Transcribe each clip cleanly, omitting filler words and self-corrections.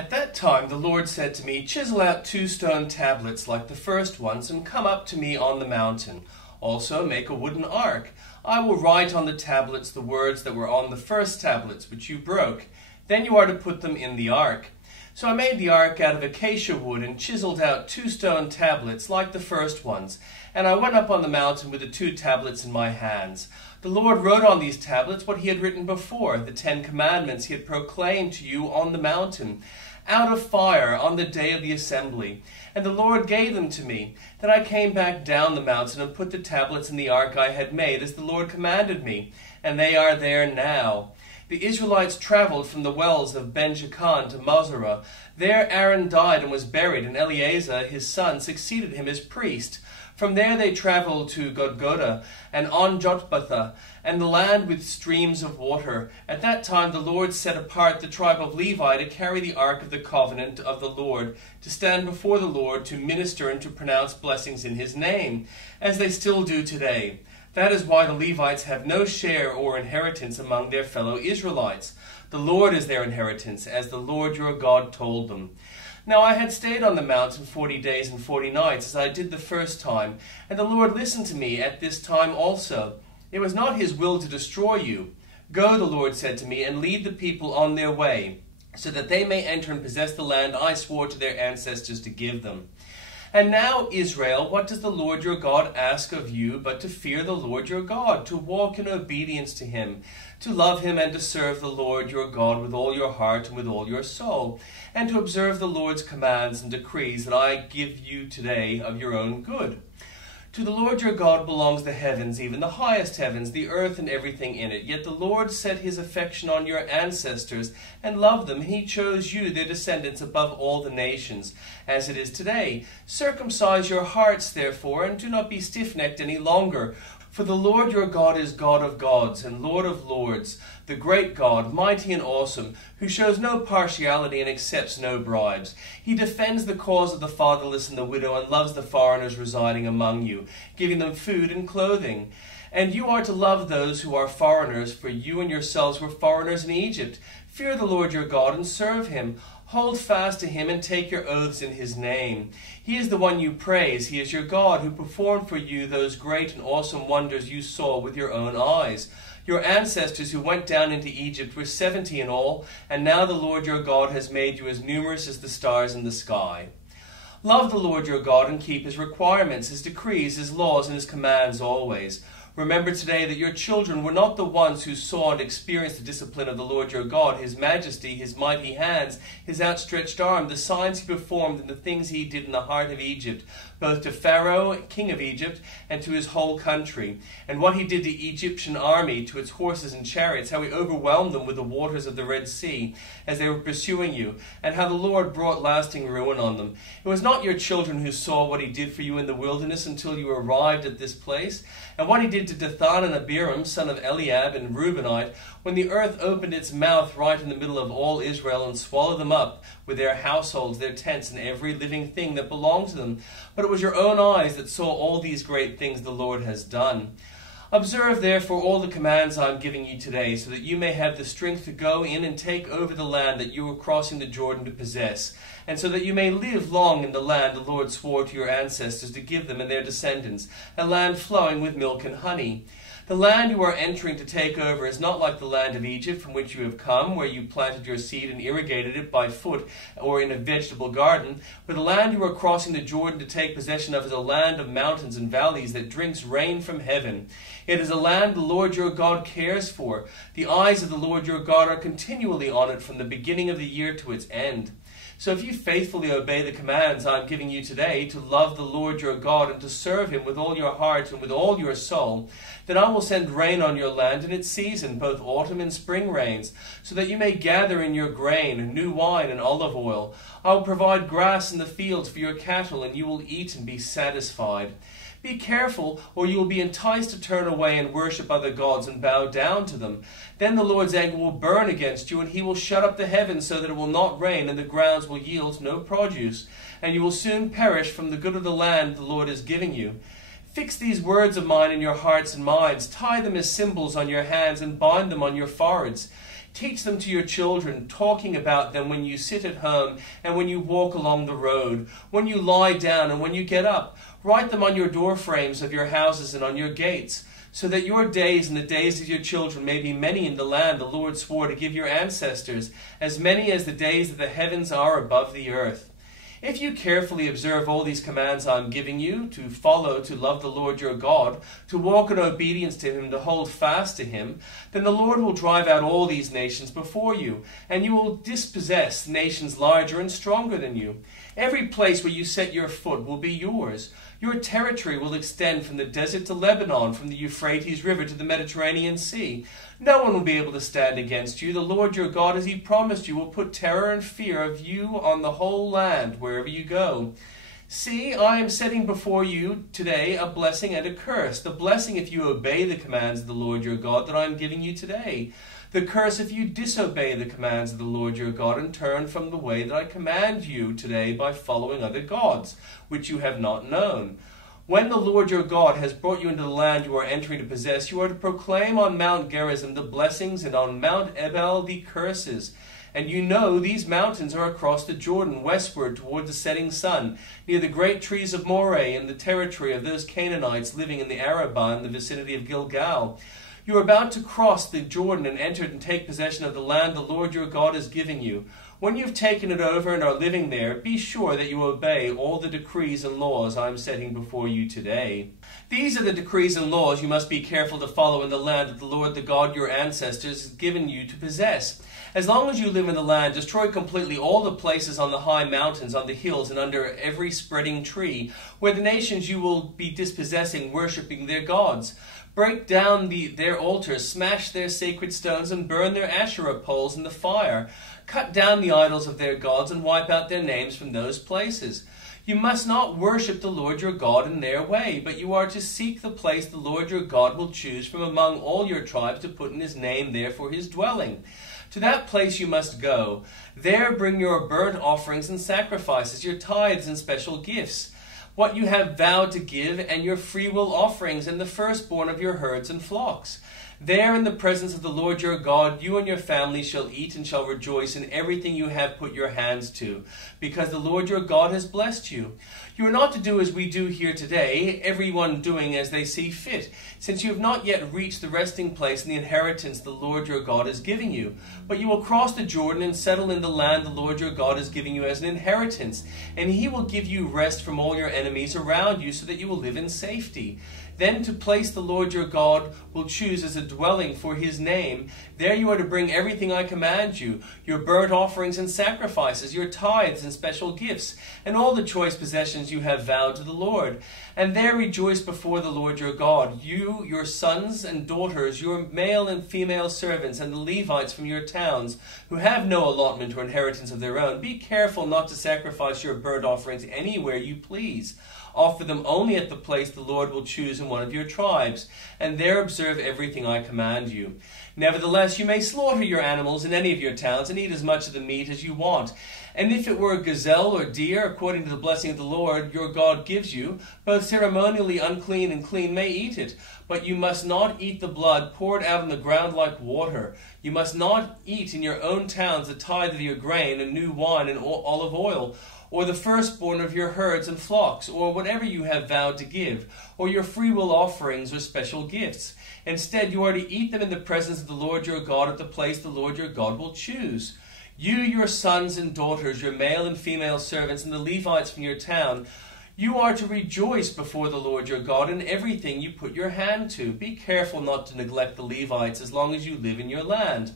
At that time the Lord said to me, "Chisel out 2 stone tablets like the first ones, and come up to me on the mountain. Also make a wooden ark. I will write on the tablets the words that were on the first tablets, which you broke. Then you are to put them in the ark." So I made the ark out of acacia wood, and chiseled out 2 stone tablets like the first ones. And I went up on the mountain with the 2 tablets in my hands. The Lord wrote on these tablets what he had written before, the 10 commandments he had proclaimed to you on the mountain, out of fire on the day of the assembly. And the Lord gave them to me. Then I came back down the mountain and put the tablets in the ark I had made, as the Lord commanded me, and they are there now. The Israelites traveled from the wells of Ben-Jaakan to Moserah. There Aaron died and was buried, and Eleazar his son succeeded him as priest. From there they traveled to Godgoda and on Jotbatha, and the land with streams of water. At that time the Lord set apart the tribe of Levi to carry the ark of the covenant of the Lord, to stand before the Lord, to minister and to pronounce blessings in his name, as they still do today. That is why the Levites have no share or inheritance among their fellow Israelites. The Lord is their inheritance, as the Lord your God told them. Now I had stayed on the mountain 40 days and 40 nights, as I did the first time, and the Lord listened to me at this time also. It was not his will to destroy you. Go, the Lord said to me, and lead the people on their way, so that they may enter and possess the land I swore to their ancestors to give them. And now, Israel, what does the Lord your God ask of you but to fear the Lord your God, to walk in obedience to him, to love him and to serve the Lord your God with all your heart and with all your soul, and to observe the Lord's commands and decrees that I give you today of your own good? To the Lord your God belongs the heavens, even the highest heavens, the earth and everything in it. Yet the Lord set his affection on your ancestors and loved them, and he chose you, their descendants, above all the nations, as it is today. Circumcise your hearts, therefore, and do not be stiff-necked any longer. For the Lord your God is God of gods and Lord of lords, the great God, mighty and awesome, who shows no partiality and accepts no bribes. He defends the cause of the fatherless and the widow and loves the foreigners residing among you, giving them food and clothing. And you are to love those who are foreigners, for you and yourselves were foreigners in Egypt. Fear the Lord your God and serve him. Hold fast to him and take your oaths in his name. He is the one you praise. He is your God who performed for you those great and awesome wonders you saw with your own eyes. Your ancestors who went down into Egypt were 70 in all, and now the Lord your God has made you as numerous as the stars in the sky. Love the Lord your God and keep his requirements, his decrees, his laws, and his commands always. Remember today that your children were not the ones who saw and experienced the discipline of the Lord your God, his majesty, his mighty hands, his outstretched arm, the signs he performed, and the things he did in the heart of Egypt, both to Pharaoh, king of Egypt, and to his whole country, and what he did to the Egyptian army, to its horses and chariots, how he overwhelmed them with the waters of the Red Sea as they were pursuing you, and how the Lord brought lasting ruin on them. It was not your children who saw what he did for you in the wilderness until you arrived at this place, and what he did to Dathan and Abiram, son of Eliab and Reubenite, when the earth opened its mouth right in the middle of all Israel and swallowed them up with their households, their tents, and every living thing that belonged to them. But it was your own eyes that saw all these great things the Lord has done. Observe therefore all the commands I am giving you today, so that you may have the strength to go in and take over the land that you are crossing the Jordan to possess, and so that you may live long in the land the Lord swore to your ancestors to give them and their descendants, a land flowing with milk and honey. The land you are entering to take over is not like the land of Egypt from which you have come, where you planted your seed and irrigated it by foot or in a vegetable garden, but the land you are crossing the Jordan to take possession of is a land of mountains and valleys that drinks rain from heaven. It is a land the Lord your God cares for. The eyes of the Lord your God are continually on it from the beginning of the year to its end. So if you faithfully obey the commands I am giving you today, to love the Lord your God and to serve him with all your heart and with all your soul, then I will send rain on your land in its season, both autumn and spring rains, so that you may gather in your grain, new wine and olive oil. I will provide grass in the fields for your cattle, and you will eat and be satisfied. Be careful, or you will be enticed to turn away and worship other gods and bow down to them. Then the Lord's anger will burn against you, and he will shut up the heavens so that it will not rain, and the grounds will yield no produce. And you will soon perish from the good of the land the Lord is giving you. Fix these words of mine in your hearts and minds. Tie them as symbols on your hands and bind them on your foreheads. Teach them to your children, talking about them when you sit at home and when you walk along the road, when you lie down and when you get up. Write them on your door frames of your houses and on your gates, so that your days and the days of your children may be many in the land the Lord swore to give your ancestors, as many as the days that the heavens are above the earth. If you carefully observe all these commands I am giving you, to follow, to love the Lord your God, to walk in obedience to him, to hold fast to him, then the Lord will drive out all these nations before you, and you will dispossess nations larger and stronger than you. Every place where you set your foot will be yours. Your territory will extend from the desert to Lebanon, from the Euphrates River to the Mediterranean Sea. No one will be able to stand against you. The Lord your God, as he promised you, will put terror and fear of you on the whole land, wherever you go. See, I am setting before you today a blessing and a curse. The blessing if you obey the commands of the Lord your God that I am giving you today. The curse if you disobey the commands of the Lord your God and turn from the way that I command you today by following other gods, which you have not known. When the Lord your God has brought you into the land you are entering to possess, you are to proclaim on Mount Gerizim the blessings and on Mount Ebal the curses. And you know these mountains are across the Jordan, westward toward the setting sun, near the great trees of Moreh, in the territory of those Canaanites living in the Arabah in the vicinity of Gilgal. You are about to cross the Jordan and enter and take possession of the land the Lord your God is giving you. When you have taken it over and are living there, be sure that you obey all the decrees and laws I am setting before you today. These are the decrees and laws you must be careful to follow in the land that the Lord the God your ancestors has given you to possess. As long as you live in the land, destroy completely all the places on the high mountains, on the hills, and under every spreading tree, where the nations you will be dispossessing, worshipping their gods. Break down their altars, smash their sacred stones, and burn their Asherah poles in the fire. Cut down the idols of their gods and wipe out their names from those places. You must not worship the Lord your God in their way, but you are to seek the place the Lord your God will choose from among all your tribes to put in his name there for his dwelling. To that place you must go. There bring your burnt offerings and sacrifices, your tithes and special gifts, what you have vowed to give, and your freewill offerings, and the firstborn of your herds and flocks. There in the presence of the Lord your God, you and your family shall eat and shall rejoice in everything you have put your hands to, because the Lord your God has blessed you. You are not to do as we do here today, everyone doing as they see fit, since you have not yet reached the resting place and the inheritance the Lord your God is giving you. But you will cross the Jordan and settle in the land the Lord your God is giving you as an inheritance, and he will give you rest from all your enemies around you, so that you will live in safety. Then to place the Lord your God will choose as a dwelling for his name. There you are to bring everything I command you, your burnt offerings and sacrifices, your tithes and special gifts, and all the choice possessions you have vowed to the Lord. And there rejoice before the Lord your God, you, your sons and daughters, your male and female servants, and the Levites from your towns, who have no allotment or inheritance of their own. Be careful not to sacrifice your burnt offerings anywhere you please. Offer them only at the place the Lord will choose in one of your tribes, and there observe everything I command you. Nevertheless, you may slaughter your animals in any of your towns, and eat as much of the meat as you want. And if it were a gazelle or deer, according to the blessing of the Lord your God gives you, both ceremonially unclean and clean may eat it. But you must not eat the blood poured out on the ground like water. You must not eat in your own towns the tithe of your grain and new wine and olive oil, or the firstborn of your herds and flocks, or whatever you have vowed to give, or your freewill offerings or special gifts. Instead, you are to eat them in the presence of the Lord your God at the place the Lord your God will choose. You, your sons and daughters, your male and female servants, and the Levites from your town, you are to rejoice before the Lord your God in everything you put your hand to. Be careful not to neglect the Levites as long as you live in your land.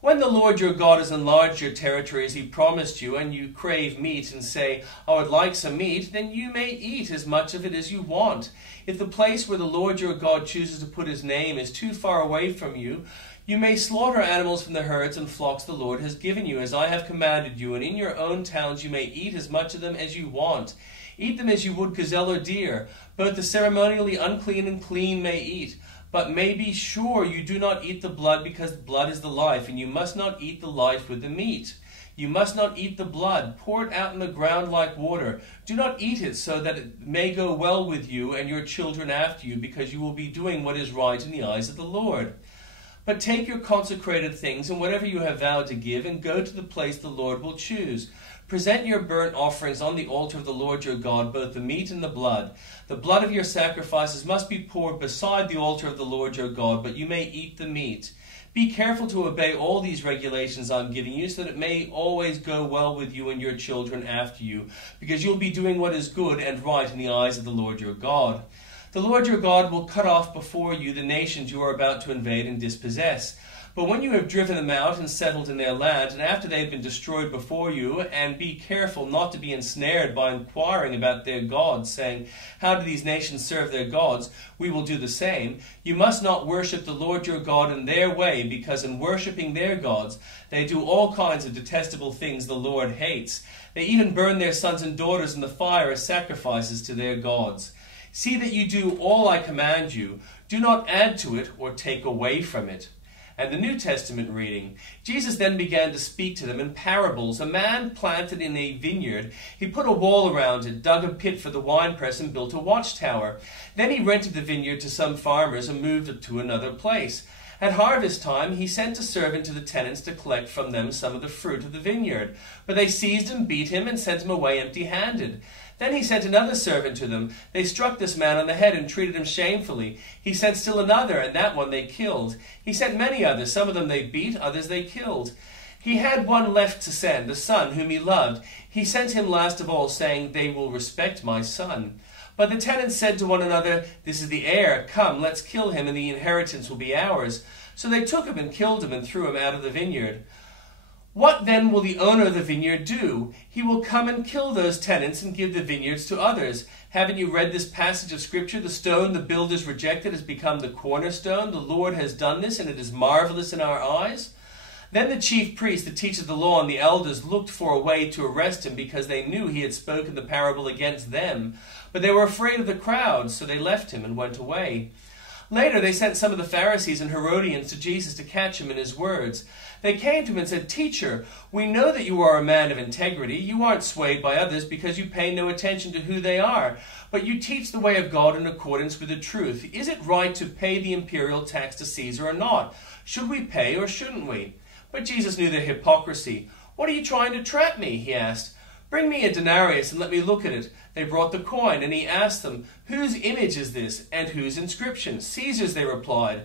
When the Lord your God has enlarged your territory as he promised you, and you crave meat and say, I would like some meat, then you may eat as much of it as you want. If the place where the Lord your God chooses to put his name is too far away from you, you may slaughter animals from the herds and flocks the Lord has given you, as I have commanded you, and in your own towns you may eat as much of them as you want. Eat them as you would gazelle or deer. Both the ceremonially unclean and clean may eat. But may be sure you do not eat the blood, because blood is the life, and you must not eat the life with the meat. You must not eat the blood. Pour it out on the ground like water. Do not eat it, so that it may go well with you and your children after you, because you will be doing what is right in the eyes of the Lord. But take your consecrated things and whatever you have vowed to give, and go to the place the Lord will choose. Present your burnt offerings on the altar of the Lord your God, both the meat and the blood. The blood of your sacrifices must be poured beside the altar of the Lord your God, but you may eat the meat. Be careful to obey all these regulations I'm giving you, so that it may always go well with you and your children after you, because you'll be doing what is good and right in the eyes of the Lord your God. The Lord your God will cut off before you the nations you are about to invade and dispossess. But when you have driven them out and settled in their land, and after they have been destroyed before you, and be careful not to be ensnared by inquiring about their gods, saying, how do these nations serve their gods? We will do the same. You must not worship the Lord your God in their way, because in worshipping their gods, they do all kinds of detestable things the Lord hates. They even burn their sons and daughters in the fire as sacrifices to their gods. See that you do all I command you. Do not add to it or take away from it. And the New Testament reading. Jesus then began to speak to them in parables. A man planted in a vineyard. He put a wall around it, dug a pit for the winepress, and built a watchtower. Then he rented the vineyard to some farmers and moved it to another place. At harvest time, he sent a servant to the tenants to collect from them some of the fruit of the vineyard. But they seized him, beat him, and sent him away empty-handed. Then he sent another servant to them. They struck this man on the head and treated him shamefully. He sent still another, and that one they killed. He sent many others. Some of them they beat, others they killed. He had one left to send, a son whom he loved. He sent him last of all, saying, they will respect my son. But the tenants said to one another, this is the heir. Come, let's kill him, and the inheritance will be ours. So they took him and killed him and threw him out of the vineyard. What then will the owner of the vineyard do? He will come and kill those tenants and give the vineyards to others. Haven't you read this passage of Scripture? The stone the builders rejected has become the cornerstone. The Lord has done this, and it is marvelous in our eyes. Then the chief priests, the teachers of the law, and the elders looked for a way to arrest him, because they knew he had spoken the parable against them. But they were afraid of the crowd, so they left him and went away. Later they sent some of the Pharisees and Herodians to Jesus to catch him in his words. They came to him and said, Teacher, we know that you are a man of integrity. You aren't swayed by others because you pay no attention to who they are, but you teach the way of God in accordance with the truth. Is it right to pay the imperial tax to Caesar or not? Should we pay or shouldn't we? But Jesus knew their hypocrisy. What are you trying to trap me? He asked. Bring me a denarius and let me look at it. They brought the coin, and he asked them, Whose image is this, and whose inscription? Caesar's, they replied.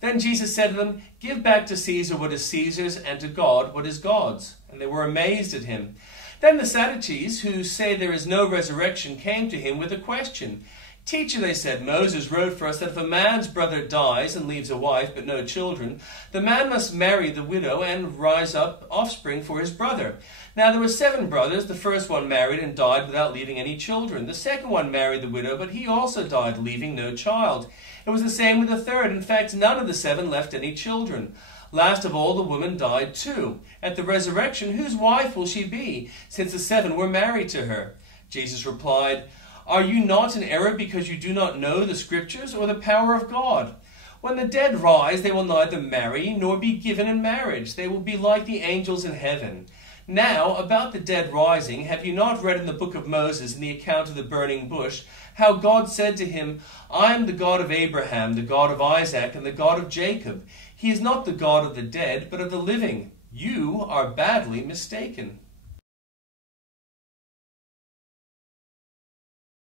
Then Jesus said to them, Give back to Caesar what is Caesar's, and to God what is God's. And they were amazed at him. Then the Sadducees, who say there is no resurrection, came to him with a question. Teacher, they said, Moses wrote for us that if a man's brother dies and leaves a wife but no children, the man must marry the widow and raise up offspring for his brother. Now there were 7 brothers. The first one married and died without leaving any children. The second one married the widow, but he also died, leaving no child. It was the same with the third. In fact, none of the 7 left any children. Last of all, the woman died too. At the resurrection, whose wife will she be, since the 7 were married to her? Jesus replied, Are you not in error because you do not know the Scriptures or the power of God? When the dead rise, they will neither marry nor be given in marriage. They will be like the angels in heaven. Now, about the dead rising, have you not read in the book of Moses, in the account of the burning bush, how God said to him, I am the God of Abraham, the God of Isaac, and the God of Jacob. He is not the God of the dead, but of the living. You are badly mistaken.